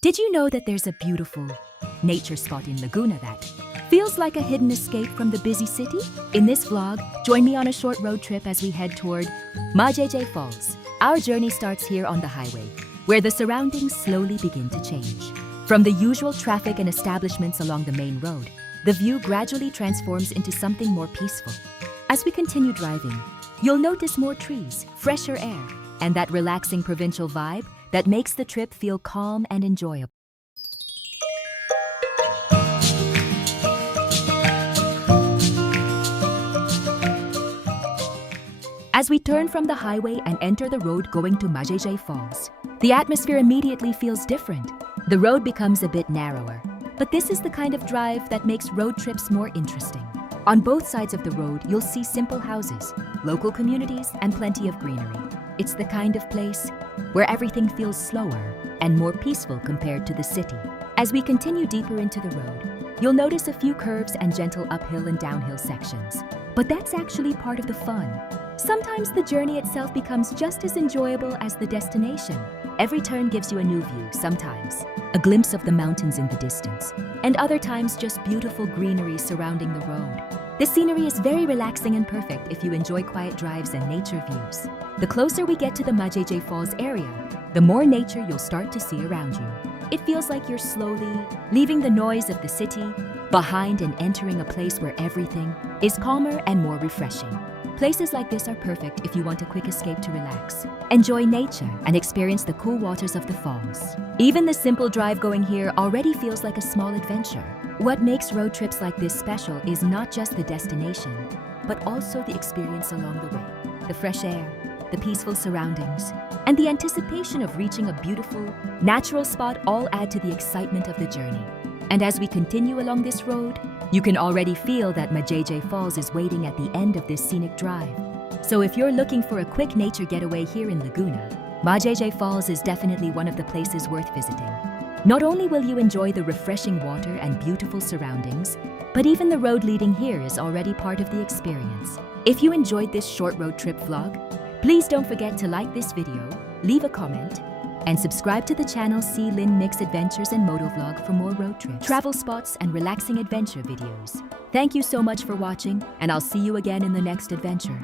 Did you know that there's a beautiful nature spot in Laguna that feels like a hidden escape from the busy city? In this vlog, join me on a short road trip as we head toward Majayjay Falls. Our journey starts here on the highway, where the surroundings slowly begin to change. From the usual traffic and establishments along the main road, the view gradually transforms into something more peaceful. As we continue driving, you'll notice more trees, fresher air, and that relaxing provincial vibe that makes the trip feel calm and enjoyable. As we turn from the highway and enter the road going to Majayjay Falls, the atmosphere immediately feels different. The road becomes a bit narrower, but this is the kind of drive that makes road trips more interesting. On both sides of the road, you'll see simple houses, local communities, and plenty of greenery. It's the kind of place where everything feels slower and more peaceful compared to the city. As we continue deeper into the road, you'll notice a few curves and gentle uphill and downhill sections. But that's actually part of the fun. Sometimes the journey itself becomes just as enjoyable as the destination. Every turn gives you a new view, sometimes a glimpse of the mountains in the distance, and other times just beautiful greenery surrounding the road. The scenery is very relaxing and perfect if you enjoy quiet drives and nature views. The closer we get to the Majayjay Falls area, the more nature you'll start to see around you. It feels like you're slowly leaving the noise of the city behind and entering a place where everything is calmer and more refreshing. Places like this are perfect if you want a quick escape to relax, enjoy nature, and experience the cool waters of the falls. Even the simple drive going here already feels like a small adventure. What makes road trips like this special is not just the destination, but also the experience along the way. The fresh air, the peaceful surroundings, and the anticipation of reaching a beautiful, natural spot all add to the excitement of the journey. And as we continue along this road, you can already feel that Majayjay Falls is waiting at the end of this scenic drive. So if you're looking for a quick nature getaway here in Laguna, Majayjay Falls is definitely one of the places worth visiting. Not only will you enjoy the refreshing water and beautiful surroundings, but even the road leading here is already part of the experience. If you enjoyed this short road trip vlog, please don't forget to like this video, leave a comment, and subscribe to the channel. See Lynn Mix Adventures and Motovlog for more road trips, travel spots, and relaxing adventure videos. Thank you so much for watching, and I'll see you again in the next adventure.